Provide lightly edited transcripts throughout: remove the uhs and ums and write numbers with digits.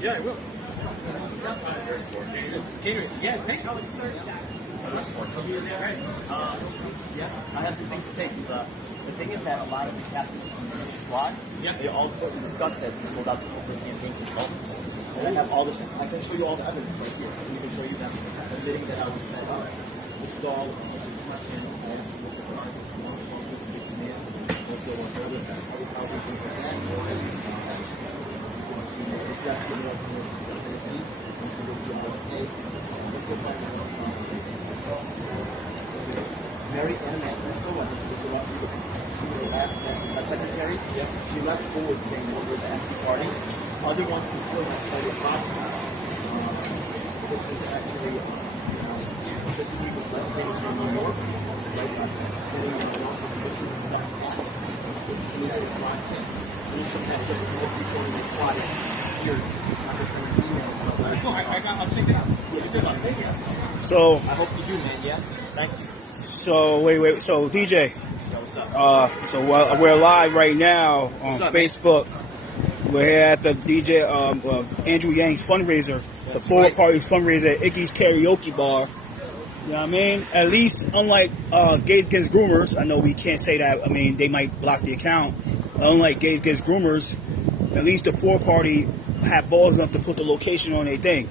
Yeah, I will. Yeah, thank you. Yeah, I have some things to say. Because, the thing is that a lot of the captains from the squad, they all discussed this and sold out to corporate campaign consultants. And I have all this. I can show you all the evidence right here. I can even show you them admitting that I was set up. This is all discussion and also how we can get Mary Ann Anderson, she was the last secretary. She left forward saying what was at the party. Other ones who still have cited Roxanne. This is actually, this is people's legislators from New York. Right? Getting conviction and stuff like that. It's a community crime thing. We should have just more people in the squad secured. I'll check it out. So I hope you do, man. Yeah. Thank you. So wait. So DJ, so we're live right now on Facebook. We're here at the DJ Andrew Yang's fundraiser, the Forward Party's fundraiser at Iggy's Karaoke Bar. You know what I mean? At least, unlike Gays Against Groomers, I know we can't say that. I mean, they might block the account. Unlike Gays Against Groomers, at least the Forward Party had balls enough to put the location on their thing.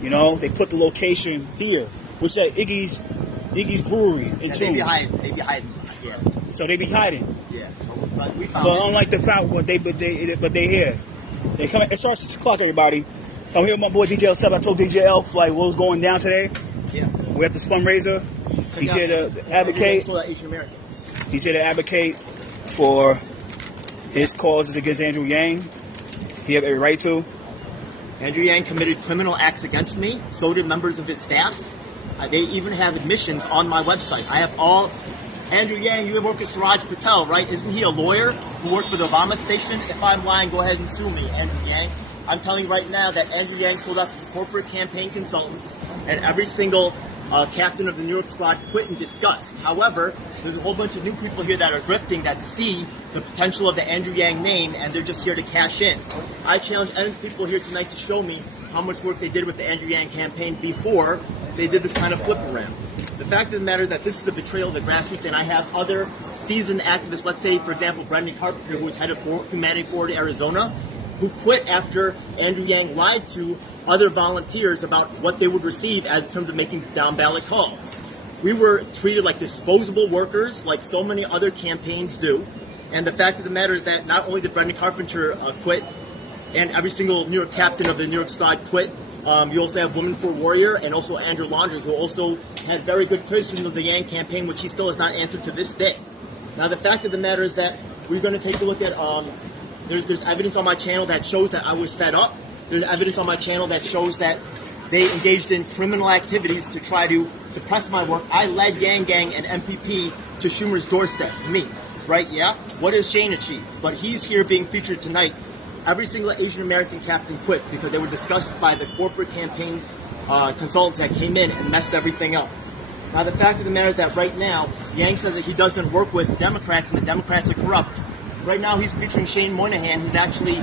You know, they put the location here, which is at Iggy's Brewery in They be hiding. Yeah. So they be hiding. Yeah. But we found But unlike the fact, but they here. They come. It starts at 6 o'clock. Everybody, I'm here with my boy DJ L7. I told DJ Elf like what was going down today. Yeah. We're at this fundraiser. He's here to advocate. Asian Americans. He's here to advocate for his causes against Andrew Yang. He have every right to. Andrew Yang committed criminal acts against me. So did members of his staff. They even have admissions on my website. I have all. Andrew Yang, you work with Suraj Patel, right? Isn't he a lawyer who worked for the Obama station? If I'm lying, go ahead and sue me, Andrew Yang. I'm telling you right now that Andrew Yang sold out to corporate campaign consultants, and every single captain of the New York squad quit in disgust. However, there's a whole bunch of new people here that are grifting that see the potential of the Andrew Yang name, and they're just here to cash in. I challenge any people here tonight to show me how much work they did with the Andrew Yang campaign before they did this kind of flip around. The fact of the matter is that this is a betrayal of the grassroots, and I have other seasoned activists, let's say, for example, Brendan Carpenter, who was head of Humanity Forward Arizona, who quit after Andrew Yang lied to other volunteers about what they would receive as in terms of making down-ballot calls. We were treated like disposable workers, like so many other campaigns do. And the fact of the matter is that not only did Brendan Carpenter quit, and every single New York captain of the New York squad quit, you also have Women for Warrior and also Andrew Laundrie, who also had very good criticism of the Yang campaign, which he still has not answered to this day. Now, the fact of the matter is that we're going to take a look at, there's evidence on my channel that shows that I was set up. There's evidence on my channel that shows that they engaged in criminal activities to try to suppress my work. I led Yang Gang and MPP to Schumer's doorstep, me, right? Yeah? What has Shane achieved? But he's here being featured tonight. Every single Asian American captain quit because they were discussed by the corporate campaign consultants that came in and messed everything up. Now, the fact of the matter is that right now, Yang says that he doesn't work with Democrats and the Democrats are corrupt. Right now, he's featuring Shane Moynihan, who's actually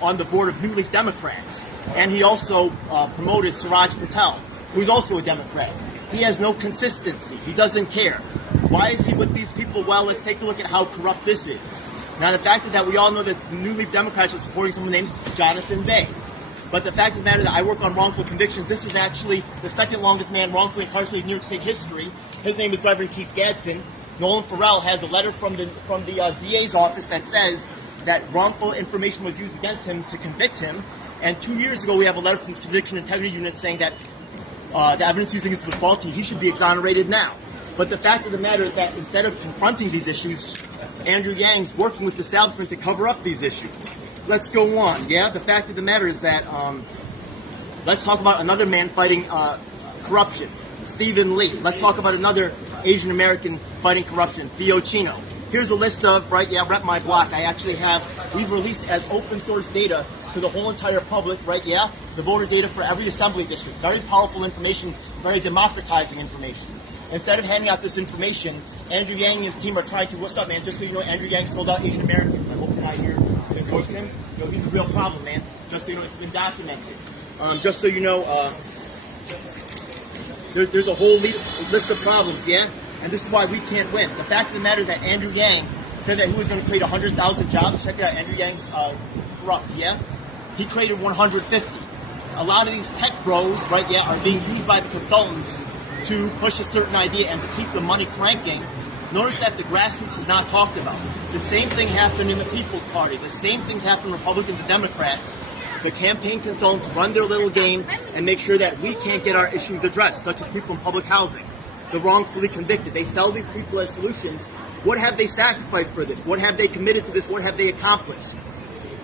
on the board of New Leaf Democrats. And he also promoted Suraj Patel, who's also a Democrat. He has no consistency. He doesn't care. Why is he with these people? Well, let's take a look at how corrupt this is. Now, the fact is that we all know that the New Leaf Democrats are supporting someone named Jonathan Bay. But the fact of the matter is that I work on wrongful convictions. This is actually the second longest man wrongfully incarcerated in New York State history. His name is Reverend Keith Gadsden. Nolan Farrell has a letter from the DA's office that says that wrongful information was used against him to convict him. And 2 years ago, we have a letter from the Conviction Integrity Unit saying that the evidence used against him was faulty. He should be exonerated now. But the fact of the matter is that instead of confronting these issues, Andrew Yang's working with the establishment to cover up these issues. Let's go on. Yeah, the fact of the matter is that let's talk about another man fighting corruption, Stephen Lee. Let's talk about another Asian American fighting corruption, Theo Chino. Here's a list of, Rep My Block. We've released as open source data to the whole entire public, the voter data for every assembly district. Very powerful information, very democratizing information. Instead of handing out this information, Andrew Yang and his team are trying to, what's up, man? Just so you know, Andrew Yang sold out Asian Americans. I hope you're not here to expose him. You know, he's a real problem, man. Just so you know, it's been documented. Just so you know, there's a whole list of problems, yeah? And this is why we can't win. The fact of the matter is that Andrew Yang said that he was going to create 100,000 jobs. Check it out, Andrew Yang's corrupt, yeah? He created 150. A lot of these tech bros, right, yeah, are being used by the consultants to push a certain idea and to keep the money cranking. Notice that the grassroots is not talked about. The same thing happened in the People's Party. The same things happen in Republicans and Democrats. The campaign consultants run their little game and make sure that we can't get our issues addressed, such as people in public housing, the wrongfully convicted. They sell these people as solutions. What have they sacrificed for this? What have they committed to this? What have they accomplished?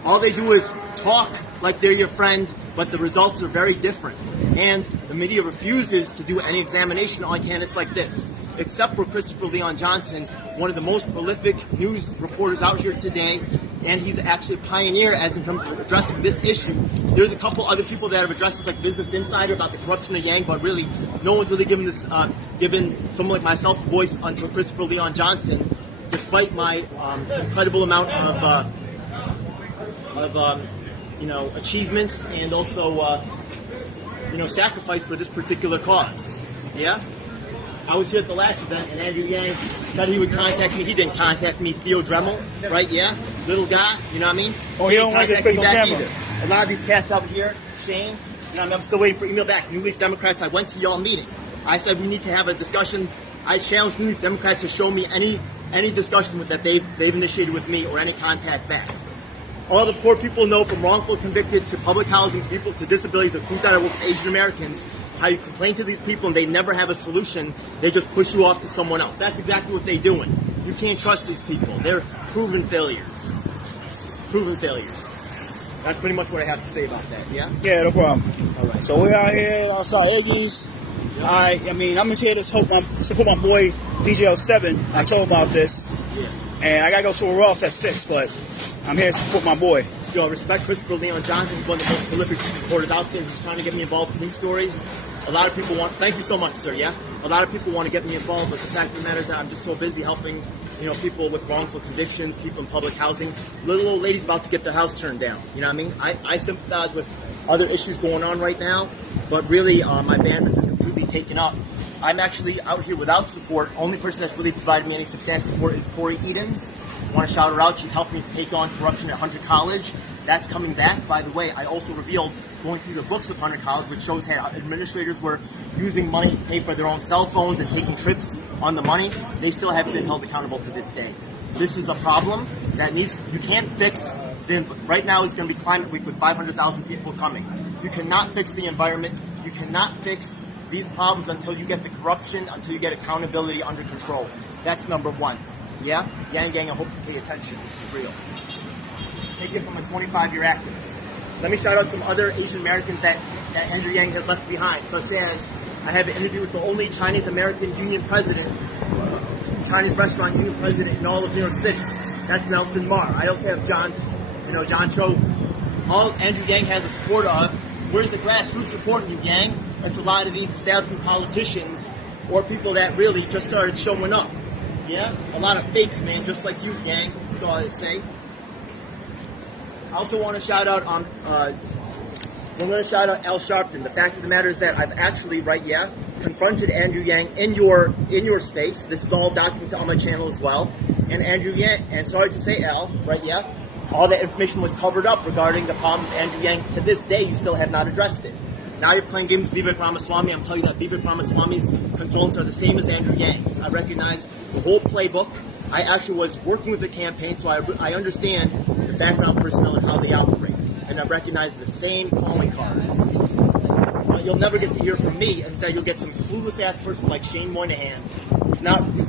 All they do is talk like they're your friend, but the results are very different. And the media refuses to do any examination on candidates like this, except for Christopher Leon Johnson, one of the most prolific news reporters out here today, and he's actually a pioneer as in terms of addressing this issue. There's a couple other people that have addressed this, like Business Insider, about the corruption of Yang, but really, no one's really given someone like myself a voice until Christopher Leon Johnson, despite my incredible amount of achievements and also sacrifice for this particular cause. Yeah? I was here at the last event, and Andrew Yang said he would contact me. He didn't contact me. Theo Dremel, right? Yeah? Little guy, you know what I mean? Oh, he don't like his face on camera. Either. A lot of these cats out here, Shane, I'm still waiting for email back. New Leaf Democrats, I went to y'all meeting. I said we need to have a discussion. I challenged New Leaf Democrats to show me any discussion that they've initiated with me or any contact back. All the poor people know, from wrongful convicted to public housing people to disabilities, the truth that I work with Asian Americans, how you complain to these people and they never have a solution. They just push you off to someone else. That's exactly what they're doing. You can't trust these people. They're proven failures. Proven failures. That's pretty much what I have to say about that, yeah? Yeah, no problem. All right. So we're out here outside Iggy's. Yep. I'm just here to support my boy DJ07. I told him about this. Yeah. And I got to go to a Ross at 6, but I'm here to support my boy. Yo, respect Christopher Leon Johnson. He's one of the most prolific reporters out there. He's trying to get me involved in news stories. A lot of people thank you so much, sir, yeah? A lot of people want to get me involved, but the fact of the matter is that I'm just so busy helping, people with wrongful convictions, people in public housing. Little old lady's about to get their house turned down. You know what I mean? I sympathize with other issues going on right now, but really my bandwidth is completely taken up. I'm actually out here without support. Only person that's really provided me any substantial support is Tori Edens. I want to shout her out. She's helped me to take on corruption at Hunter College. That's coming back. By the way, I also revealed going through the books of Hunter College, which shows how administrators were using money to pay for their own cell phones and taking trips on the money. They still haven't been held accountable to this day. This is the problem that you can't fix. Right now is going to be Climate Week with 500,000 people coming. You cannot fix the environment. You cannot fix these problems until you get the corruption, until you get accountability under control. That's number one. Yeah? Yang Gang, I hope you pay attention. This is real. Take it from a 25-year activist. Let me shout out some other Asian Americans that Andrew Yang has left behind, such as I have an interview with the only Chinese American union president, Chinese restaurant union president in all of New York City. That's Nelson Marr. I also have John Cho. All Andrew Yang has a support of. Where's the grassroots supporting you, Yang? It's a lot of these establishment politicians or people that really just started showing up. Yeah? A lot of fakes, man, just like you, Yang. That's all I say. I also want to shout out we're going to shout out Al Sharpton. The fact of the matter is that I've actually, confronted Andrew Yang in your space. This is all documented on my channel as well. And Andrew Yang, and sorry to say Al, all that information was covered up regarding the problems with Andrew Yang. To this day, you still have not addressed it. Now you're playing games with Vivek Ramaswamy. I'm telling you that Vivek Ramaswamy's consultants are the same as Andrew Yang's. I recognize the whole playbook. I actually was working with the campaign, so I understand the background personnel and how they operate. And I recognize the same calling cards. You'll never get to hear from me. Instead, you'll get some clueless-ass person like Shane Moynihan who's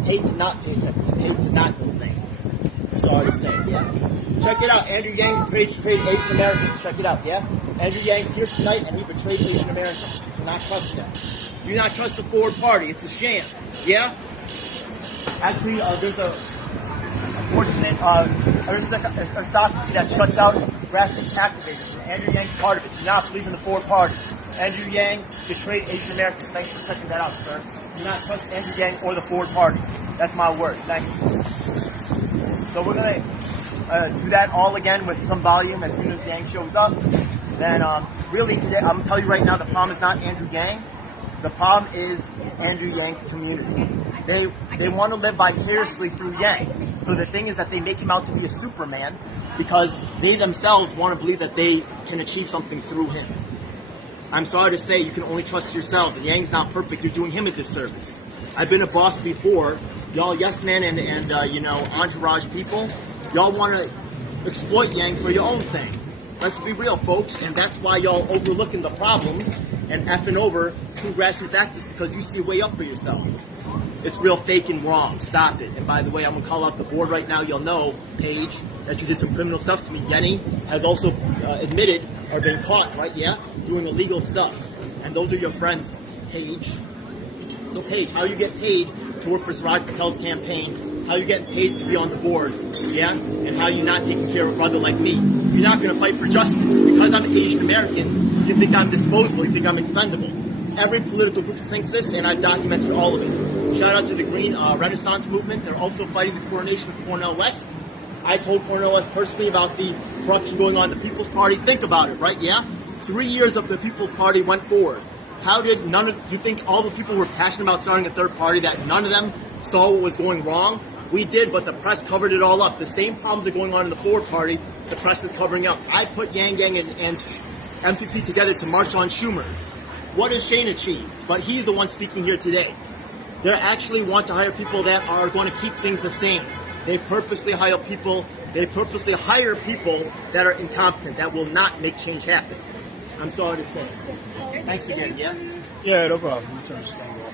paid to not know things. That's all I was saying, yeah? Check it out. Andrew Yang betrayed Asian Americans. Check it out, yeah? Andrew Yang's here tonight, and he betrayed Asian Americans. You cannot trust them. Do not trust the Forward Party. It's a sham, yeah? Actually, there's a stock that shuts out grassroots activators. And Andrew Yang's part of it. Do not believe in the Forward Party. Andrew Yang betrayed Asian Americans. Thanks for checking that out, sir. Do not trust Andrew Yang or the Forward Party. That's my word. Thank you. So we're going to do that all again with some volume as soon as Yang shows up. Then really today, I'm gonna tell you right now, the problem is not Andrew Yang. The problem is Andrew Yang community. They want to live vicariously through Yang. So the thing is that they make him out to be a Superman because they themselves want to believe that they can achieve something through him. I'm sorry to say, you can only trust yourselves. Yang's not perfect. You're doing him a disservice. I've been a boss before. Y'all yes men and entourage people, y'all want to exploit Yang for your own thing. Let's be real, folks, and that's why y'all overlooking the problems and effing over true grassroots activists because you see a way up for yourselves. It's real fake and wrong. Stop it. And by the way, I'm going to call out the board right now. You'll know, Paige, that you did some criminal stuff to me. Yenny has also admitted or been caught, right? Yeah? Doing illegal stuff. And those are your friends, Paige. So, Paige, how you get paid to work for Siraj Patel's campaign? How you getting paid to be on the board? Yeah? And how you not taking care of a brother like me? You're not going to fight for justice. Because I'm Asian American, you think I'm disposable. You think I'm expendable. Every political group thinks this, and I've documented all of it. Shout out to the Green Renaissance Movement. They're also fighting the coronation of Cornel West. I told Cornel West personally about the corruption going on in the People's Party. Think about it, right? Yeah? 3 years of the People's Party went forward. How did none of you think all the people who were passionate about starting a third party that none of them saw what was going wrong? We did, but the press covered it all up. The same problems are going on in the Forward Party. The press is covering up. I put Yang and MPP together to march on Schumer's. What has Shane achieved? But he's the one speaking here today. They actually want to hire people that are going to keep things the same. They purposely hire people. They purposely hire people that are incompetent, that will not make change happen. I'm sorry to say. Thanks again. Yeah. Yeah, no problem. Let me turn this thing off.